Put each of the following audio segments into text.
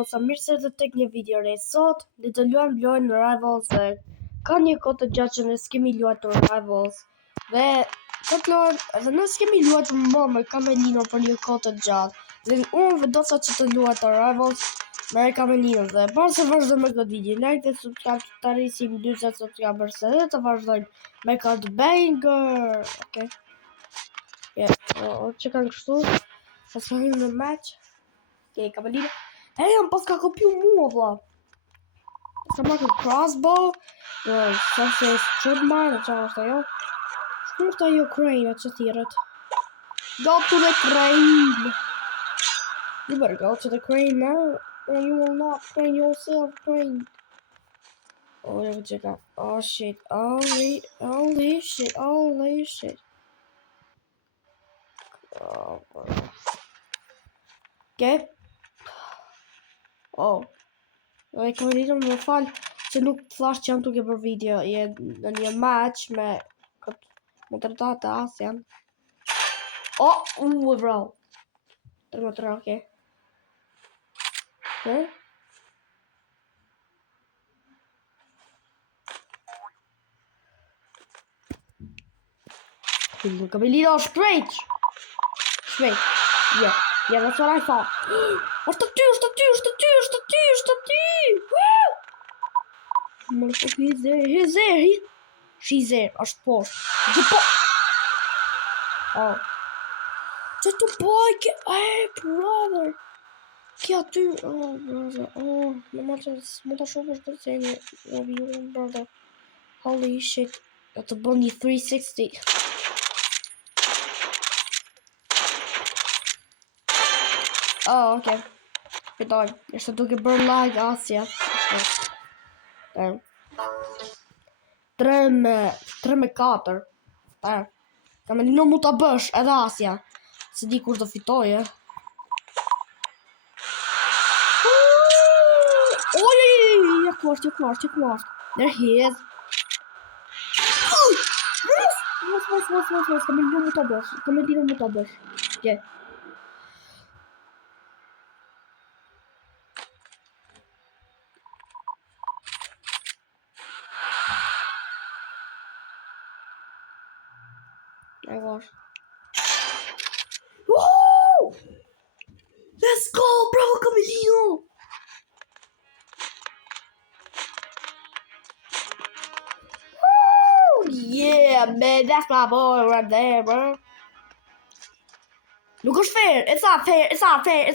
goca, mirë se erdhët tek një video re. Sot le të luajmë lojën Rivals dhe ka një kohë të gjatë që ne s'kemi luajtur Rivals. Dhe këtë lojë edhe ne s'kemi luajtur më me Kamelino për një kohë të gjatë. Dhe unë vendosa që të luaj të Rivals me Kamelino dhe para se vazhdojmë me këtë video, like dhe subscribe të arrisim 40 subscribers dhe të vazhdojmë me këtë banger. Okay. Që kanë kështu, sa s'fahim në match. Okay, Kamelino. Hey, jam pas ka kopju mua, vlla. Sa marrë crossbow, sa strip mine, çfarë është ajo? Shkurta ajo crane, që thirret. Go to the crane. You better go to the crane now, or you will not crane yourself, crane. Oh, let me check out. Oh shit. Holy shit. Oh, okay. Oh. Dhe Kamelino më fal se nuk thash që jam duke për video, në një match me tretat të Asian. E vrau. 3-3, okay. Okay. Kamelino, straight. Yeah, that's what I thought. Është ty. Motherfucker, he's there. She's there. Është poshtë. Oh. Just a boy. Hey, brother. Kja ty. Oh, brother. Oh, më të shofësh të themi. Love you, brother. Holy shit. Të bën një 360. Oh, okay. Fitoj. Është duke bërë like Asia. 3-4. Kamelino mu ta bësh edhe Asia. Se di kur do fitoje. Ja kuasht. There he is. Mos. Kamelino mu ta bësh. Okay. I was. Woo! Let's go, bravo Kamelino! Woo! Yeah, man, that's my boy right there, bro. Nuk është fair. It's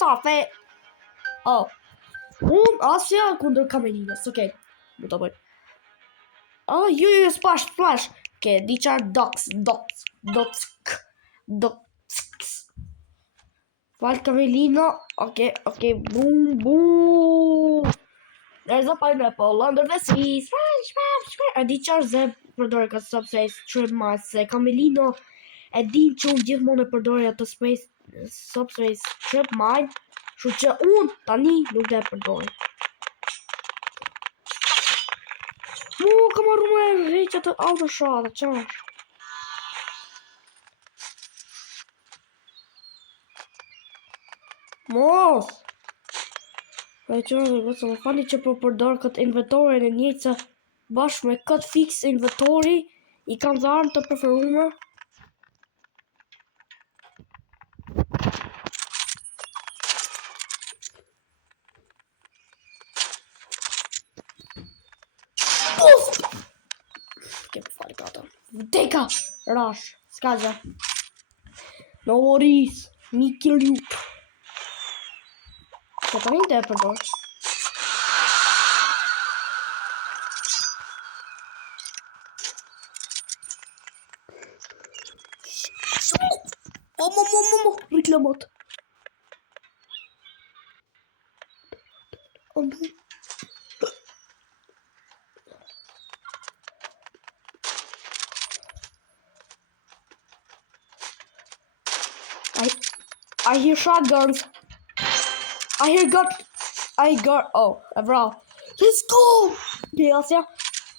not fair. Oh. Asia kundër Kamelinos. Okay. Më të bëj. Oh, you splash. Okay, these are dots. Fal Kamelino. Okay, boom. There's a pineapple under the sea. Smash. A these are the përdore ka subspace trip mine se Kamelino e din që unë gjithmonë e përdore atë subspace trip mine, kështu që unë tani nuk dhe e përdore. Ka marru me heqja të auto shot, çfarë? Mos! Më fali që po përdor këtë inventorin e njëjtë se bashkë me këtë fix inventori i kam të armë të preferuar. Vdeka! Rush! Skaja! No worries! Me kill you! Që të një të e përdoj. Mo! Reklamat! I hear shotguns. I got. Oh, bro. Let's go. Yes, yeah.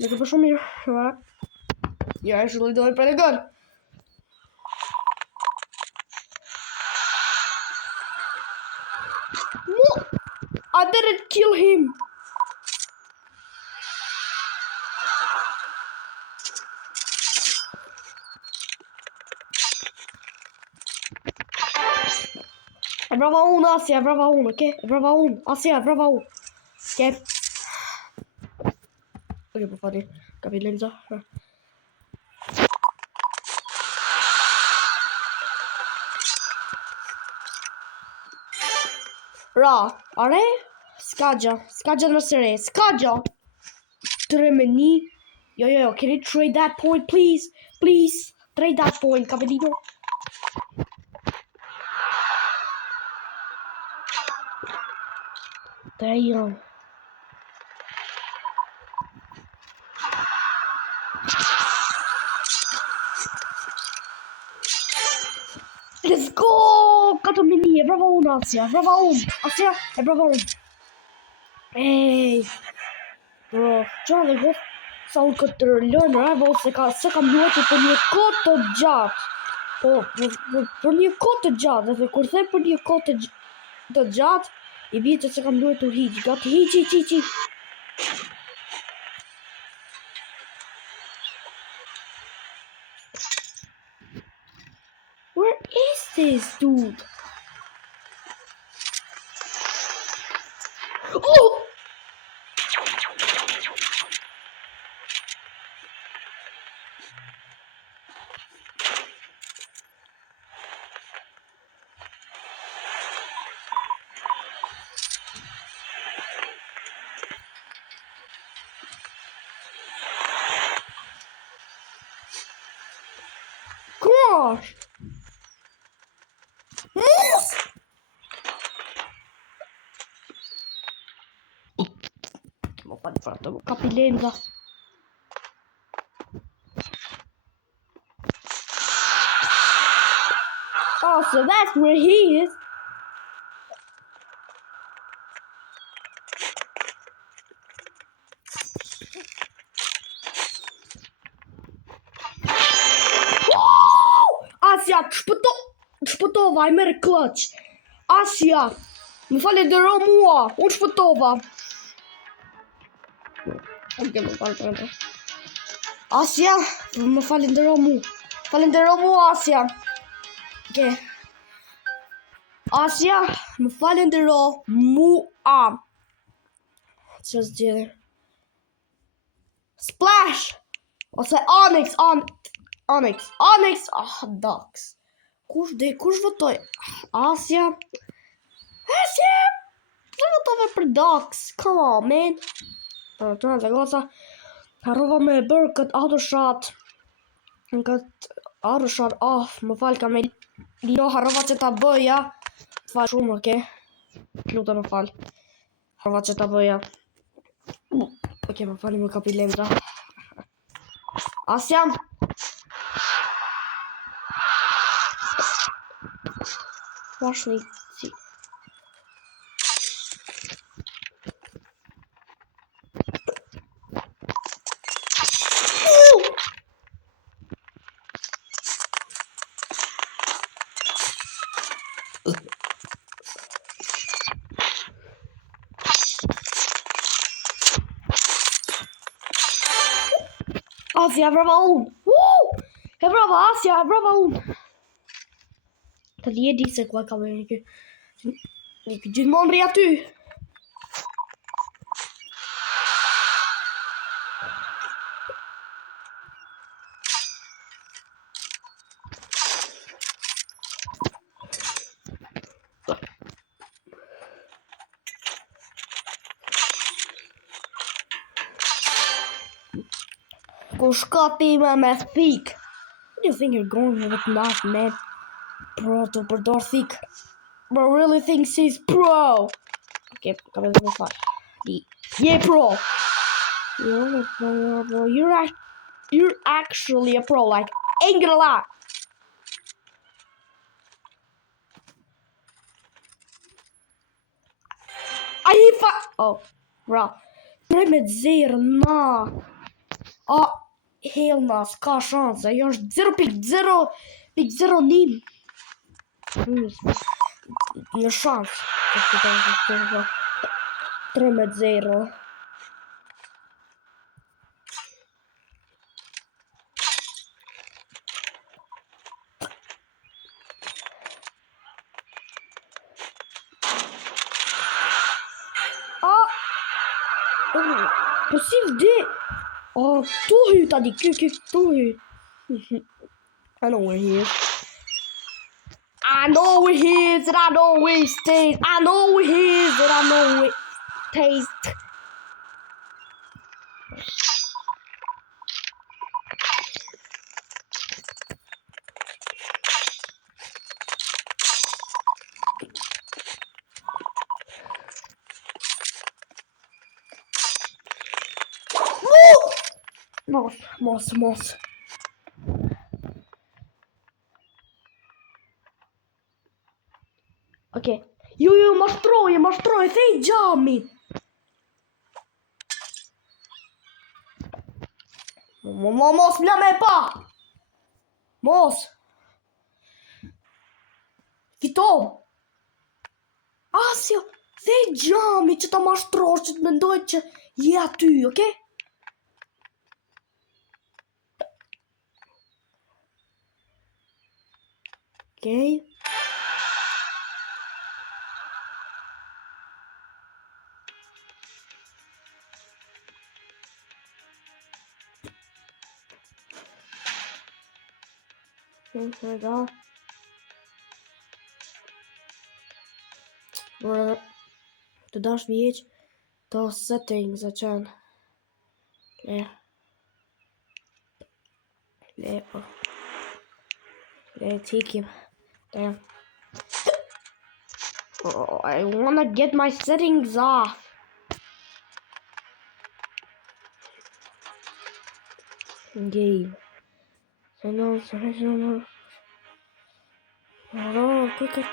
Look for some here. Right. You're actually doing pretty good. I didn't kill him. É brava 1, Asya, é brava 1, ok? É brava 1, Asya, é brava 1. Ok? Ok, vou fazer. Cabelo já. Ra, are? Skadja në sëre, Skadja! 3-1. Yo, can you trade that point, please? Please, trade that point, Cabellino. Damn. Let's go! 4-1, é brava 1, Asya, é brava 1. Asya, é brava 1. Ej, bro, qa dhe go sa unë këtë lënë Rival se kam luajtur për një kohë të gjatë. Po, për një kohë të gjatë, dhe kur them për një kohë të gjatë, I bie se kam luajtur hiq, gati hiq. Where is this dude? Oh! Gosh! Ho fatto capilenza. Oh, so that's where he is. Asya, shpëtova, I merë clutch. Asya, më falendero mua, unë shpëtova. Asya, më falendero mua. Falendero mua, Asya. Okay. Asya, më falendero mua. Ç'është gjë? Splash! Ose Onyx, Ducks. Kush votoi? Asya. Pse votove për Ducks? Come on, man. Të në goca. Harrova me bërë këtë autoshot. Më falë ka me Lino, harrova që ta bëja. Të falë shumë, oke? Luta më falë. Harrova që ta bëja. Oke, më falë, më kapi lemra. Asja! Wash një si. Asja, brava unë! E brava, Asja, brava unë! Të di e di se kua ka me një gjithmonë rri aty! Ku shka ti me thick? What do you think you're going with that, man? Bro, to përdor thick. Bro really thinks he's pro. Okay, come on, let's fight. Yeah, pro. Bro, you're actually a pro. Like, ain't gonna lie. Oh, bro. Premet zero na. Oh, hell no, s'ka shanse. Ajo është 0.0.01 në shans. 13-0. Po si vdi? Tu hyt tani, tu hyt. I know where he is. I know where he is, and I know where he stays. I know where he is, and I know where he stays. Mos. Okej. Jo, mashtroj, thej gjami. Mos, m'la me pa. Mos. Fitom. Asja, thej gjami që ta mashtrosh, që të mendoj që je aty, okej? Okej. Të dash mi heq të settings e qenë. Le t'ikim. Damn. I wanna get my settings off. Game. No, quick.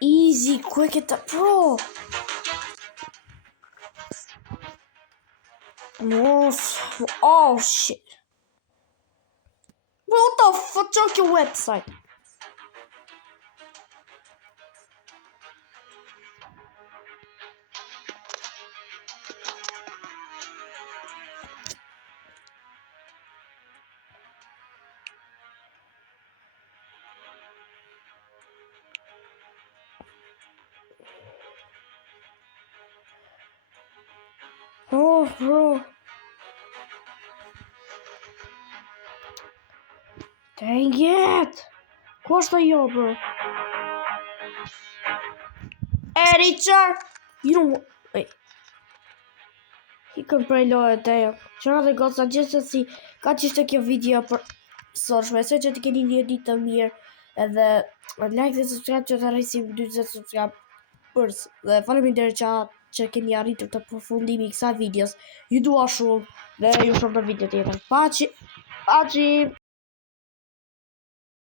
Easy, quick at the pro. Oh shit. What the fuck? Check your website. Oh, bro. Dang it! Kosta jo, bro. Editor! You don't... Wait. He can pray Lord, damn. Qëra dhe goca gjithsesi, ka qishtë kjo video për sot. Shpresoj që të keni një ditë të mirë. Edhe like dhe subscribe që të rrisim 20 subscribers. Dhe faleminderit që keni arritur të përfundimi i kësaj videos. Ju dua shumë dhe ju shoh në video tjetër. Paçi!